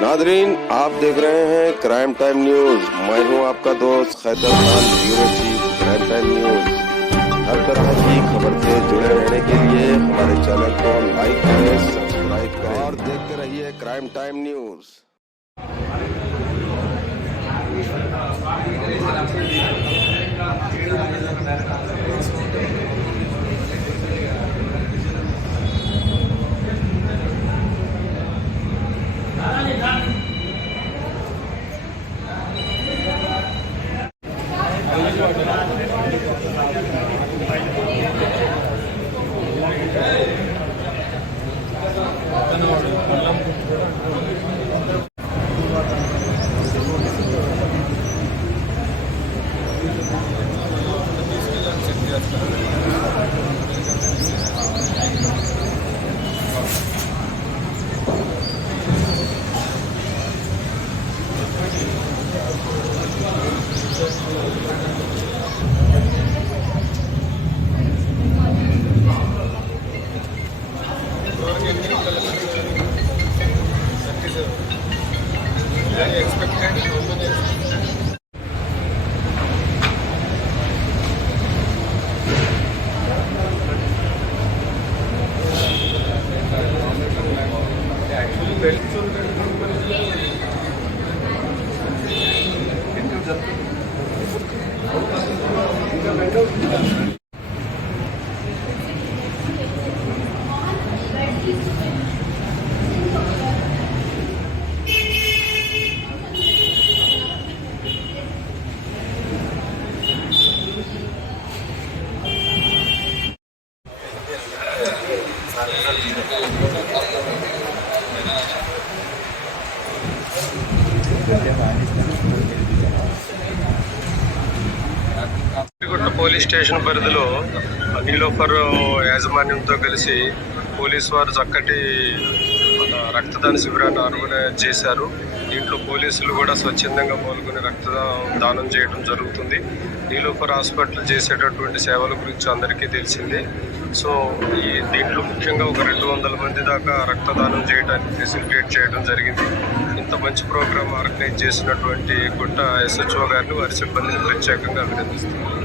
नादरीन, आप देख रहे हैं क्राइम टाइम न्यूज। मैं हूं आपका दोस्त Khaitar Khan, bureau chief crime time news. हर तरह की खबर से जुड़े रहने के लिए हमारे चैनल को लाइक करें, सब्सक्राइब करें और देखते रहिए crime time news. Police station పరిధిలో నీలోఫర్ యాజమాన్యంతో కలిసి పోలీసు వారు చక్కటి రక్తదాన శిబిరాన్ని ఆర్గనైజ్ చేశారు. దీంట్లో పోలీసులు కూడా స్వచ్ఛందంగా పాల్గొని రక్తదానం చేయడం జరుగుతుంది. నీలోఫర్ హాస్పిటల్ చేసేటటువంటి సేవల గురించి అందరికీ తెలిసిందే. సో దీంట్లో ముఖ్యంగా ఒక 200 మంది దాకా రక్తదానం చేయడానికి ఫెసిలిటేట్ చేయడం జరిగింది. ఇంత మంచి ప్రోగ్రాం ఆర్గనైజ్ చేసినటువంటి గుట్ట SHO గారిని వారి సిబ్బందిని ప్రత్యేకంగా అభినందిస్తున్నారు.